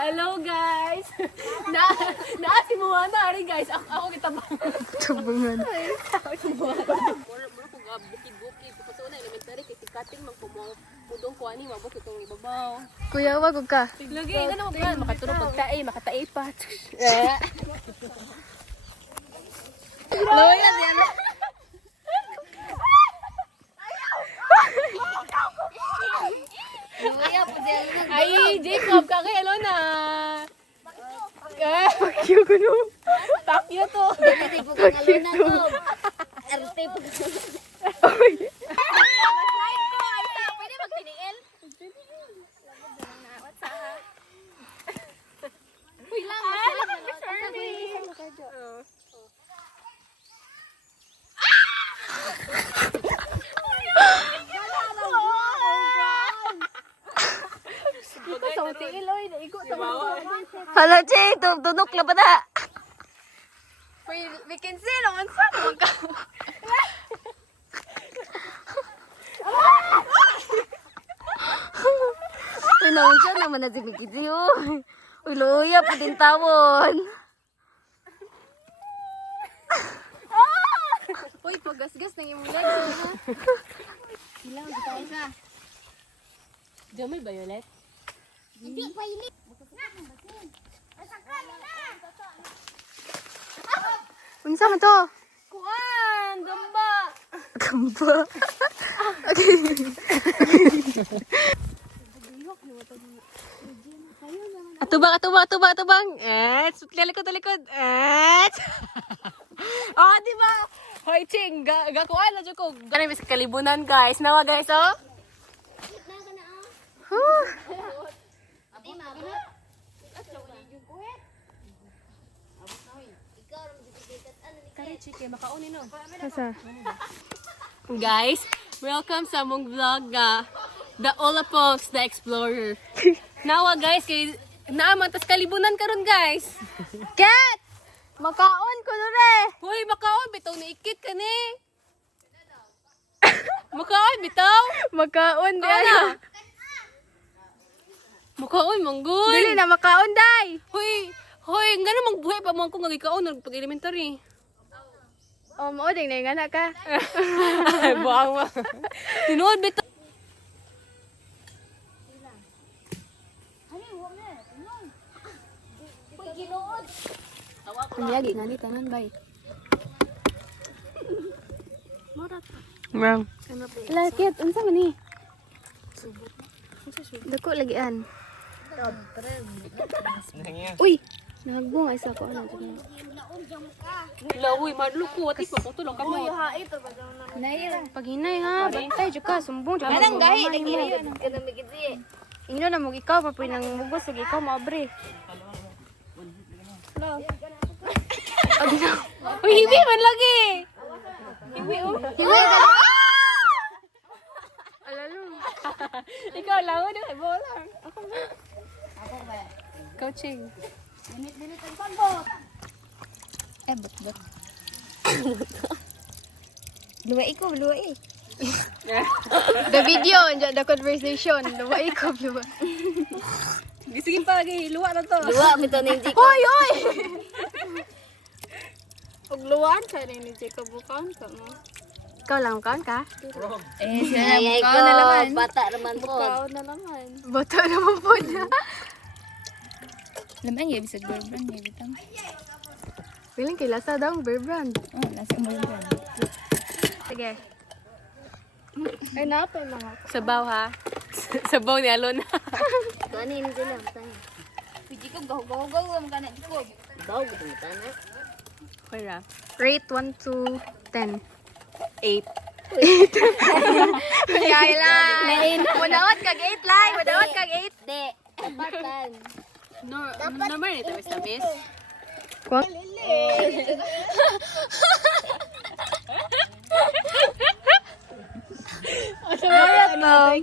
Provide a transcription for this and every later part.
Hello guys! Si Moana rin guys. Ako kita ba? Tubangan. Mura ko ga bukid-bukid. Kasi una elementary titikating magpumudong ko ani mabok itong ibabaw. Kuya, wag ka. Lagi ano mo ba? Makatulog makatai pa. Loya yan. Ay, Jacob, kakayalo na. Pakyo ko no. Pakyo to. Pwede magtiniil? Uy lang, Hala, Jay, tunok na ba na? we can see naman sa ka. Uy, naman siya naman na si Mikiti, uy. Uy, loya, putin tawon. Uy, pagasgas ng iyong legs. Ilang, kita isa. Diyan may violet? Hindi, violet. Unsa man to? Kuan, gamba. Gamba. Atubang. Talikod. Oh, di ba? Hoy, Ching, gakuan na dyan ko. Ganun sa kalibunan, guys. Nawa, guys, oh. Kari, chike, makaunin, no? Asa? Guys, welcome sa mong vlog na The Olapos, The Explorer. Nawa, guys, kay naaman tas kalibunan karon guys. Kat! Makaon ko no re. Hoy, makaon bitaw ni ikit ka ni. Makaon bitaw. Makaon di Ano? ano. Makaon manggoy. Dili na makaon day. Hoy, ngano mang buhay pa man ko ngagikaon nag pag elementary. Mao ding na nga ka. Ay, buang mo. Tinuod bitaw. Lagi nga ni tanan bay. Murang. Lakit, unsa man ni? Dako lagi an. Uy, nagbong isa ko ano dyan. Lawi madluko ati pa ko tulong kamo. Pag hinay ha, bantay jud ka, sumbong jud ka. Anang gahi Ino na mo ikaw pa pinang mugos ug ikaw maabre. Uy, hibi man lagi. Hibi oh. Alalo. Ikaw lang ano kay bola. Coaching. But. Luwai ko, luwai. The video, the conversation. Luwai ko, luwai. Gisigin pa lagi luwa na to. Luwa, bito ni Jacob. Hoy! Ug luwan sa ni Jacob bukan ka mo. Ikaw lang, kaon ka? Ay, ko, bata naman po. Kaon na naman. Boto naman po na. Laman yung bisag bear brand yung bitang. Feeling kay lasa daw ang bear brand. Oh, nasa bear brand. Sige. Ay, napay mga. Sabaw ha. Sabaw ni Alon. Kanin sila, tanya. Jacob, gahugaw mo ka na, Jacob. Baw, gusto mo tanya. Okay ra. Rate 1 to 10. 8. Kaya lang. Munawat kag 8 lang. Munawat kag 8. Di, tapatan. Normal ito Miss Tamis. Kwa? Mayat no.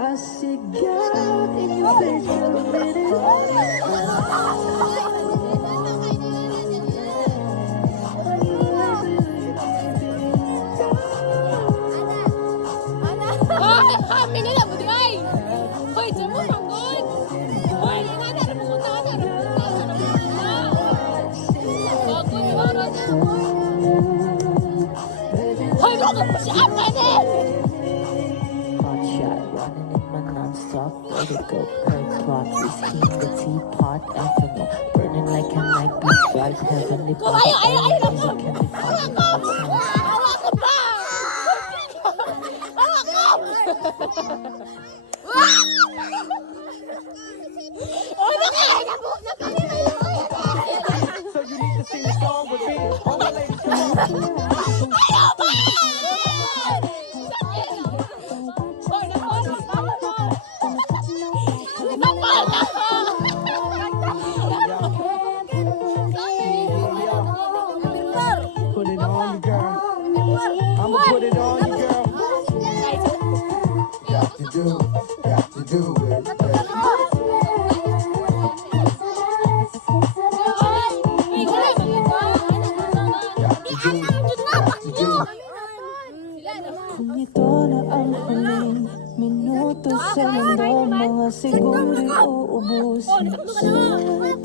I see God in your face for a minute. Kami nila mo di ay. Hoy, dyan mo manggod. Hoy, nana na mo ta na. Bago ni wala na. Hoy, bago si Ate ni. Hot shot running in my non-stop vertical. Her clock is heat, the teapot ethanol. Burning like a night beat, bright heavenly pot. Music can be found in the sun. Hawak ko pa. Hawak ko. Oh, nakaya na po. So you need to sing the song with me. All the ladies, come on. Put it on you, girl. I'ma put it on you, girl. Got to do it. Kung ito na ang huling minuto sa mundo, mga segundo uubusin. Sa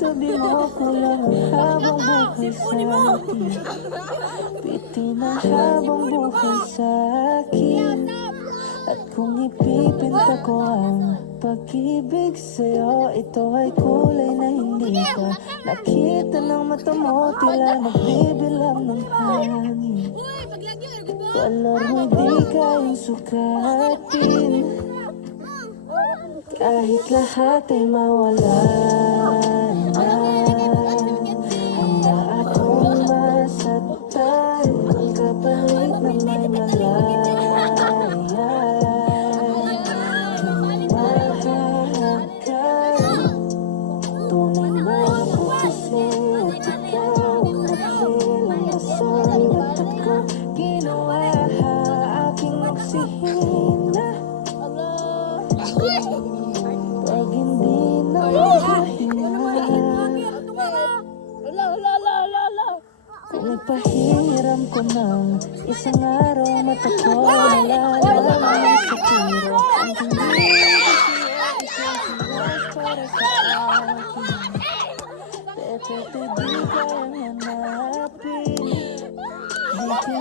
tabi mo ko lang ang habang buhay sa akin. Bitin ang habang buhay sa akin. At kung ipipinta ko ang pag-ibig sa'yo, ito ay kulay na hindi ko nakita ng mata mo, tila nagbibilang ng hangin. Color mo di kayang sukatin, kahit lahat ay mawala na. Handa akong masaktan, ang kapalit na may malaya. Tunay na ako kasi at ikaw nakilang basol at ako ginawa aking oksihina. Pag hindi na mahinga, kung ipahiram ko ng isang araw, mata ko nalalaman sa tiro. Ang hindi para sa akin, pero di kayang hanapin. Di